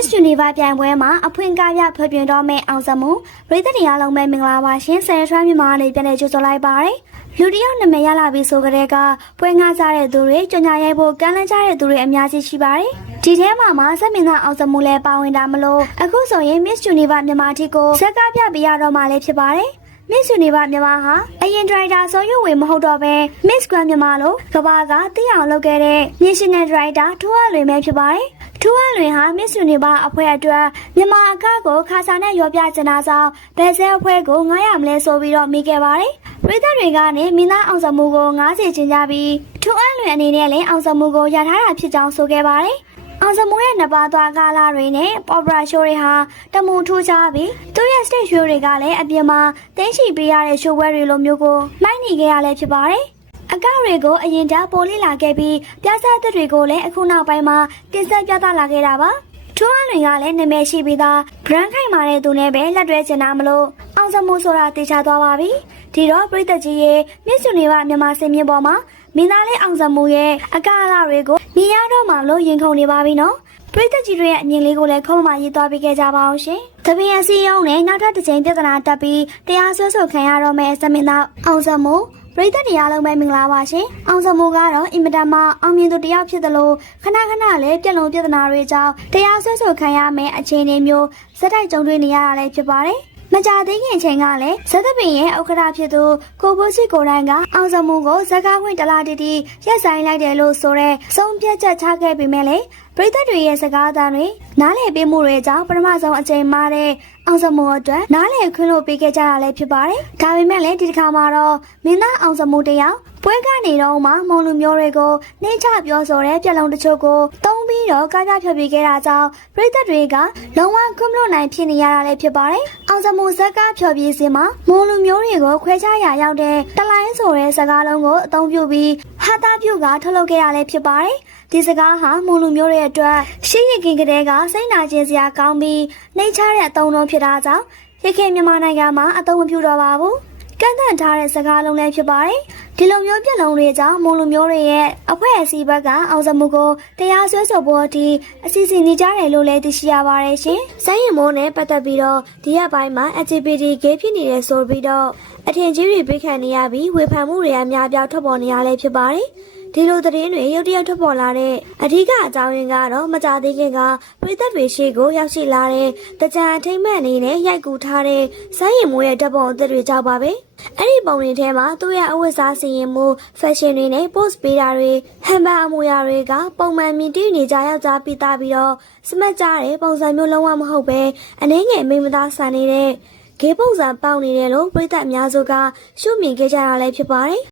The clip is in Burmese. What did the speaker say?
Miss Universe ပြိုင်ပွဲမှာအဖွင့်ကားပြဖွင့်ပြတော့မယ့်အောင်စမှုပရိသတ်တရားလုံးပဲမင်္ဂလာပါရှင်ဆယ်ထွန်းမြန်မာနေပြန်လည်ကြိုဆိုလိုက်ပါတယ်လူတယောက်နာမည်ရလာပြီးဆိုကြတဲ့ကပွဲငှားကြတဲ့သူတွေကြော်ညာရိုက်ဖို့ကမ်းလှမ်းကြတဲ့သူတွေအများကြီးရှိပါတယ်ဒီထဲမှာစက်မင်းသားအောင်စမှုလည်းပါဝင်တာမလို့အခုဆိုရင် Miss Universe မြန်မာတီကိုဇက်ကားပြပေးရတော့မှလည်းဖြစ်ပါတယ်Miss Universe မြန်မာဟာအရင်ဒရိုက်တာဆိုရွေမဟုတ်တော့ပဲ Miss Grand မြန်မာလို့ကဘာကသိအောင်လုပ်ခဲ့တဲ့ National Director ထူအလွင်ပဲဖြစ်ပါတယ်ထူအလွင်ဟာ Miss Universe အဖွဲ့အတွက်မြန်မာအကကိုခါစာနဲ့ရောပြချင်တာကြောင့်ဘယ်ဆဲအဖွဲ့ကို900မလဲဆိုပြီးတော့မိခဲ့ပါတယ်ပြည်သက်တွေကနေမင်းသားအောင်စမှုကို90ချင်ကြပြီးထူအလွင်အနေနဲ့လည်းအောင်စမှုကိုရထားတာဖြစ်ကြောင်းဆိုခဲ့ပါတယ်အောင်စမိုးရဲ့နှစ်ပါးသွားကားလာတွေနဲ့ opera show တွေဟာတမူထူးခြားပြီးသူရဲ့ stage show တွေကလည်းအပြင်မှာတင်းချီပေးရတဲ့ show ပွဲတွေလိုမျိုးကိုမှိုင်းနေခဲ့ရလဲဖြစ်ပါတယ်။အကောက်တွေကိုအရင်တည်းပို့လိလာခဲ့ပြီးပြသသက်တွေကိုလည်းအခုနောက်ပိုင်းမှာတင်ဆက်ပြသလာခဲ့တာပါ။ထူးအလွင်ကလည်းနာမည်ရှိပြီးသား brand ခိုင်မာတဲ့သူနဲ့ပဲလက်တွဲချင်တာမလို့အောင်စမိုးဆိုတာတေချာသွားပါပြီ။ဒီတော့ပြည်သက်ကြီးရဲ့ Miss Universe မြန်မာစင်မြင့်ပေါ်မှာမင်းသားလေးအောင်စမှုရဲ့အကာအလာတွေကိုမြင်ရတော့မှလို့ရင်ခုန်နေပါပြီနော်ပရိသတ်ကြီးတွေရဲ့အမြင်လေးကိုလည်းခုံးမှရေးသွားပေးခဲ့ကြပါအောင်ရှင်။တပင်အစည်းအရုံးနဲ့နောက်ထပ်တစ်ချိန်ပြဿနာတက်ပြီးတရားစွဲဆိုခံရတော့မယ့်စမင်းသားအောင်စမှုပရိသတ်တရားလုံးပဲမင်္ဂလာပါရှင်။အောင်စမှုကတော့အင်မတန်မှအောင်မြင်သူတစ်ယောက်ဖြစ်သလိုခဏလည်းပြက်လုံးပြဿနာတွေကြောင့်တရားစွဲဆိုခံရမယ့်အခြေအနေမျိုးစက်တိုက်ကြုံတွေ့နေရတာလည်းဖြစ်ပါတယ်။မကြသေးခင်ချိန်ကလည်းဇက်သပင်ရဲ့ဥက္ကဋ္ဌဖြစ်သူကိုဘိုးချီကိုတိုင်းကအောင်စမှုကိုဇက်ကားခွင့်တလားတီတီရက်ဆိုင်လိုက်တယ်လို့ဆိုတဲ့ဆုံးဖြတ်ချက်ချခဲ့ပေမဲ့လည်းပရိသတ်တွေရဲ့စကားအသံတွေနားလည်ပေးမှုတွေကြောင့်ပထမဆုံးအကြိမ်မှာတဲ့အောင်စမှုအတွက်နားလည်ခွင့်လို့ပေးခဲ့ကြတာလည်းဖြစ်ပါတယ်။ဒါပေမဲ့လည်းဒီတစ်ခါမှာတော့မင်းသားအောင်စမှုတယောက်ပွဲကနေတော့မှမုံလူမျိုးတွေကိုနှိမ့်ချပြောဆိုတဲ့ပြက်လုံးတချို့ကိုတုံးပြီးတော့ကားပြဖြောပြခဲ့တာကြောင့်ပရိသတ်တွေကလုံးဝခွင့်မလို့နိုင်ဖြစ်နေရတာလည်းဖြစ်ပါတယ်။အောင်စမှုဇက်ကားဖြောပြစင်မှာမုံလူမျိုးတွေကိုခွဲခြားရာရောက်တဲ့တလိုင်းဆိုတဲ့စကားလုံးကိုအသုံးပြုပြီးဟာတာပြုတ်ကထုတ်လုပ်ခဲ့ရလည်းဖြစ်ပါတယ်။ဒီစကားဟာမုံလူမျိုးတွေအတွက်ရှေ့ရခင်ကတည်းကစိတ်နာကျင်စရာကောင်းပြီးနှိမ့်ချတဲ့အသုံးလုံးဖြစ်တာကြောင့်ရခင်မြန်မာနိုင်ငံမှာအသုံးမပြုတော့ပါဘူး။ကန့်သတ်ထားတဲ့စကားလုံးလည်းဖြစ်ပါတယ်။ဒီလိုမျိုးပြက်လုံးတွေကြောင့်မုံလူမျိုးတွေရဲ့အဖွဲ့အစည်းဘက်ကအောင်စမှုကိုတရားစွဲဆိုဖို့အထိအစီအစဉ်နေကြတယ်လို့လည်းသိရှိရပါတယ်ရှင်။စိုင်းရင်မိုးနဲ့ပတ်သက်ပြီးတော့ဒီရက်ပိုင်းမှာ LGBT gay ဖြစ်နေတယ်ဆိုပြီးတော့အထင်ကြီးတွေပြခံနေရပြီးဝေဖန်မှုတွေအများပြားထွက်ပေါ်နေရလဲဖြစ်ပါတယ်။ဒီလိုသတင်းတွေရုတ်တရက်ထွက်ပေါ်လာတဲ့အဓိကအကြောင်းရင်းကတော့မကြသေးခင်ကပြည်သက်တွေရှေ့ကိုရောက်ရှိလာတဲ့တကြံအထိမ့်မှန်အနေနဲ့ရိုက်ကူထားတဲ့စိုင်းရင်မိုးရဲ့ဓာတ်ပုံအသစ်တွေကြောက်ပါပဲအဲ့ဒီပုံတွေထဲမှာသူ့ရဲ့အဝတ်စားစီရင်မှု fashion တွေနဲ့ post ပေးတာတွေဟန်ဘာအမူအရာတွေကပုံမှန်မြင်တွေ့နေကြယောက်ျားပြီးသားပြီးတော့စမတ်ကြတဲ့ပုံစံမျိုးလုံးဝမဟုတ်ပဲအနည်းငယ်မိမသားဆန်နေတဲ့ဂေးပုံစံပေါက်နေတယ်လို့ပြည်သက်အများစုကရှုမြင်ခဲ့ကြတာလည်းဖြစ်ပါတယ်